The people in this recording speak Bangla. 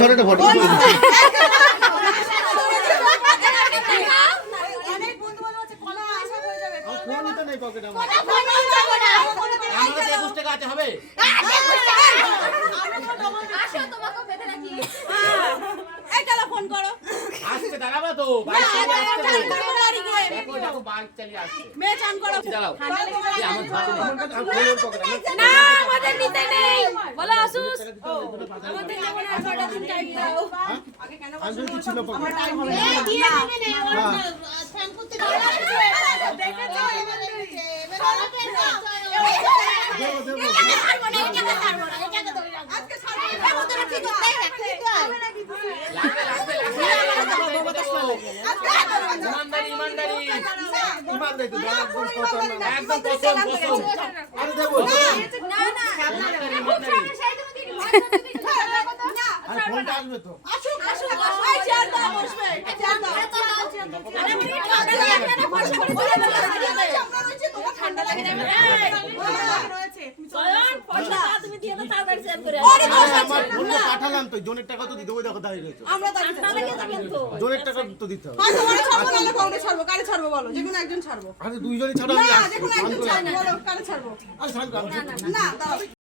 সরেটা ফটো হবে ফোন করো আসছে দাঁড়াবা তো বাইক চালিয়ে আসছে দেখো দেখো বাইক চালিয়ে আসছে মেয়ে চান করো দাঁড়াও না আমাদের নিতে নেই বলো আসুস আমাদের যেমন আর ছটা দিন টাইম দাও আগে কেন বসে ছিল আমার টাইম হবে না দিয়ে দিবে না আমার ফ্যান করতে দেখেছো চলো কেন আজকে ছাড়বো না ওদের ঠিক তাই রাখতে হবে না কিছু ইমানদারি ইমানদারি ইমানদারি তো একদম পছন্দ পছন্দ আরে দেবো না না আর ফোনটা আসবে তো আসুক আসুক ওই চেয়ার দাও বসবে চেয়ার দাও আরে মিনিট ঠান্ডা লাগে না বসে করে চলে যাবে আমরা রয়েছে তোমার ঠান্ডা লাগে না রয়েছে তুমি চলো পয়সা তুমি দিয়ে দাও তাড়াতাড়ি সেভ করে আরে আমার ফোনটা পাঠালাম তো জনের টাকা তো দিতে হবে দেখো দাঁড়িয়ে রয়েছে আমরা দাঁড়িয়ে লাগে যাবেন তো জনের টাকা তো দিতে হবে হয় তোমার ছাড়বো না কাউকে ছাড়বো কারে ছাড়বো বলো যে কোনো একজন ছাড়বো আরে দুইজনই ছাড়া না আমি যে কোনো একজন ছাড়বো বলো কারে ছাড়বো আরে ছাড়বো না দাও